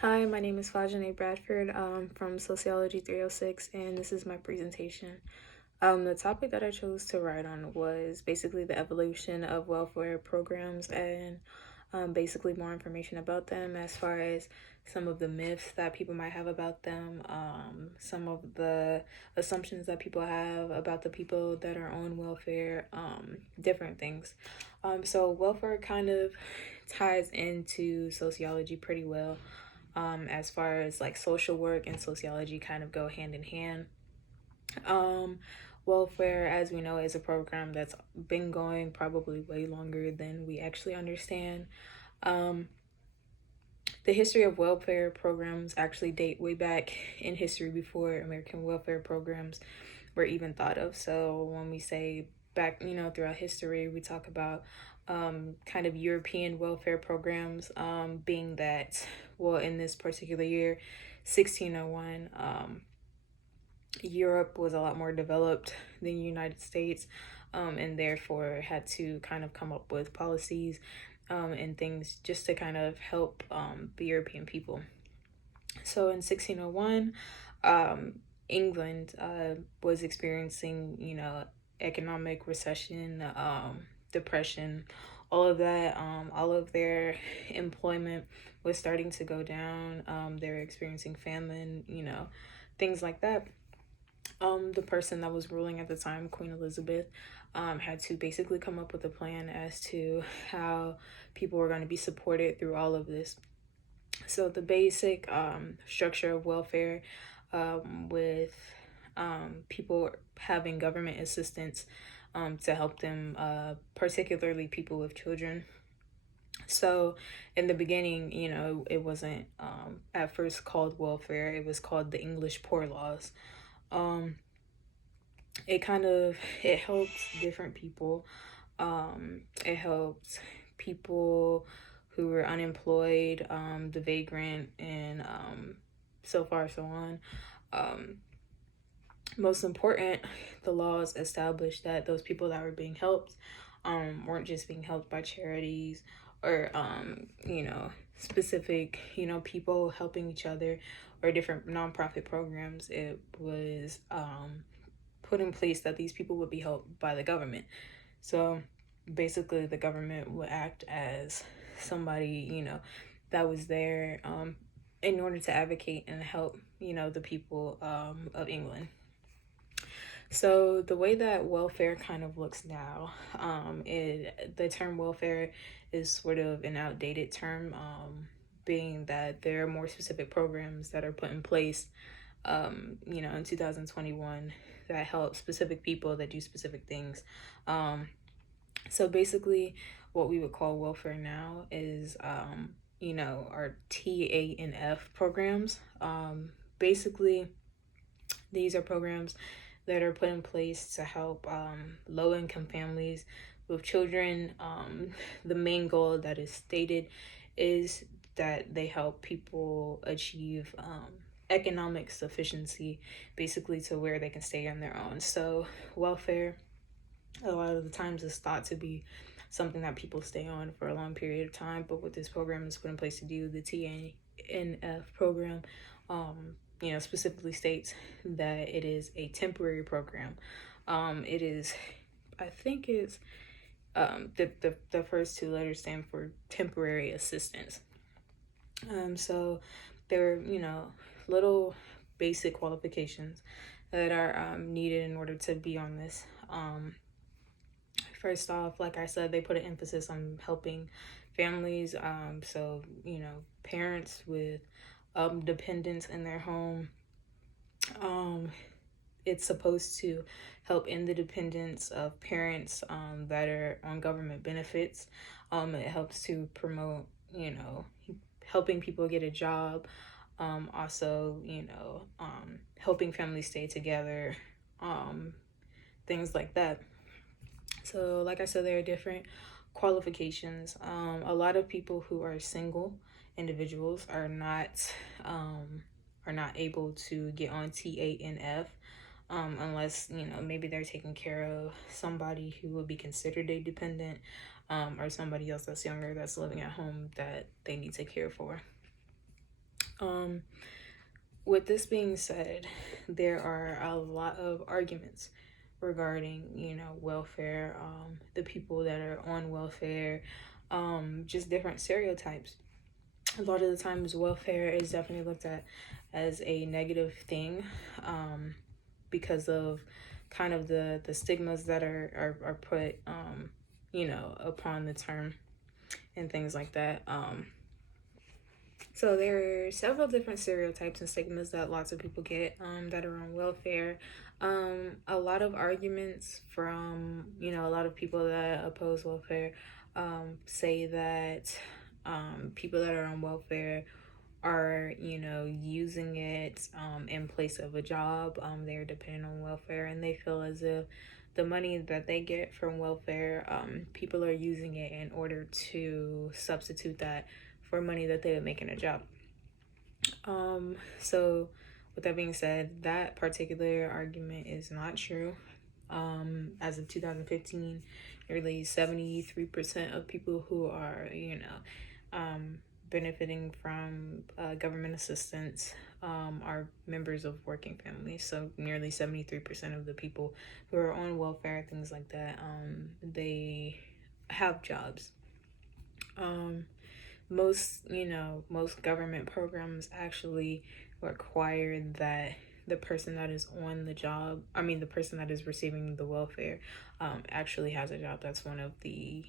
Hi, my name is Fajane Bradford from Sociology 306, and this is my presentation. The topic that I chose to write on was basically the evolution of welfare programs and basically more information about them as far as some of the myths that people might have about them, some of the assumptions that people have about the people that are on welfare, different things. So welfare kind of ties into sociology pretty well, as far as like social work and sociology kind of go hand in hand. Um, Welfare, as we know, is a program that's been going probably way longer than we actually understand. Um, the history of welfare programs actually date way back in history before American welfare programs were even thought of. So when we say back, throughout history, we talk about kind of European welfare programs, being that, well, in this particular year, 1601, Europe was a lot more developed than the United States, and therefore had to kind of come up with policies and things just to kind of help the European people. So in 1601, England was experiencing, economic recession, depression, all of that. All of their employment was starting to go down. They were experiencing famine, things like that. The person that was ruling at the time, Queen Elizabeth, had to basically come up with a plan as to how people were going to be supported through all of this. So the basic structure of welfare, with people having government assistance to help them, particularly people with children. So in the beginning, it wasn't at first called welfare. It was called the English Poor Laws. Um, it helps different people. It helps people who were unemployed, the vagrant, and so far so on. Most important, the laws established that those people that were being helped weren't just being helped by charities or specific people helping each other or different nonprofit programs. It was put in place that these people would be helped by the government. So basically, the government would act as somebody, that was there in order to advocate and help, the people of England. So the way that welfare kind of looks now, the term welfare is sort of an outdated term, being that there are more specific programs that are put in place, in 2021 that help specific people that do specific things. So basically, what we would call welfare now is, our TANF programs. Basically, these are programs that are put in place to help low-income families with children. The main goal that is stated is that they help people achieve economic sufficiency, basically to where they can stay on their own. So welfare, a lot of the times, is thought to be something that people stay on for a long period of time. But what this program is put in place to do, the TANF program, specifically states that it is a temporary program. It is, I think it's, the first two letters stand for temporary assistance. So there are, little basic qualifications that are needed in order to be on this. First off, like I said, they put an emphasis on helping families. So, parents with dependents in their home. It's supposed to help in the dependence of parents that are on government benefits. It helps to promote, helping people get a job. Also, helping families stay together, things like that. So, like I said, there are different qualifications. A lot of people who are single individuals are not able to get on TANF, unless maybe they're taking care of somebody who would be considered a dependent, or somebody else that's younger that's living at home that they need to care for. Um, with this being said, there are a lot of arguments regarding, welfare, the people that are on welfare, just different stereotypes. A lot of the times, welfare is definitely looked at as a negative thing, because of kind of the stigmas that are put, upon the term and things like that. So there are several different stereotypes and stigmas that lots of people get, that are on welfare. A lot of arguments from, a lot of people that oppose welfare, say that, people that are on welfare are, using it, in place of a job. They're dependent on welfare, and they feel as if the money that they get from welfare, people are using it in order to substitute that for money that they would make in a job. So with that being said, that particular argument is not true. As of 2015, nearly 73% of people who are, benefiting from government assistance, are members of working families. So nearly 73% of the people who are on welfare, things like that, they have jobs. Most government programs actually require that the person that is on the job, the person that is receiving the welfare, actually has a job. That's one of the,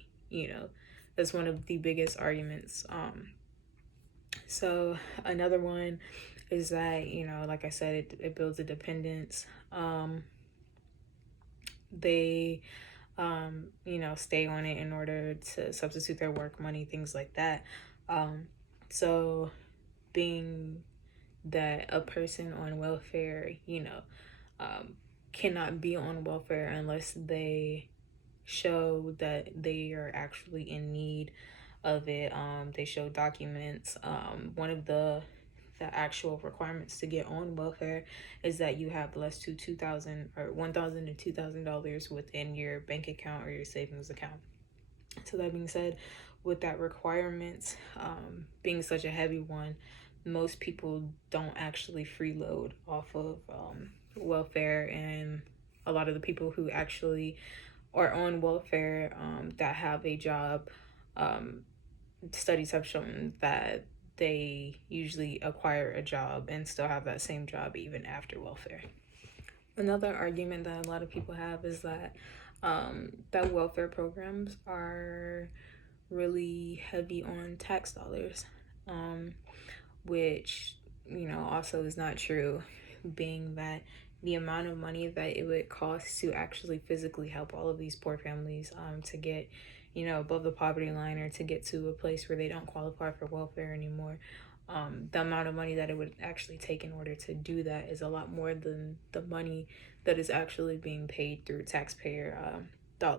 that's one of the biggest arguments. So another one is that, like I said, it builds a dependence. They stay on it in order to substitute their work money, things like that. So being that a person on welfare, cannot be on welfare unless they show that they are actually in need of it. They show documents. One of the actual requirements to get on welfare is that you have less to $2,000 or $1,000 to $2,000 within your bank account or your savings account. So that being said, with that requirement, being such a heavy one, most people don't actually freeload off of, welfare, and a lot of the people who actually are on welfare, that have a job, studies have shown that they usually acquire a job and still have that same job even after welfare. Another argument that a lot of people have is that, that welfare programs are really heavy on tax dollars, which, also is not true, being that the amount of money that it would cost to actually physically help all of these poor families, to get, above the poverty line, or to get to a place where they don't qualify for welfare anymore. The amount of money that it would actually take in order to do that is a lot more than the money that is actually being paid through taxpayer,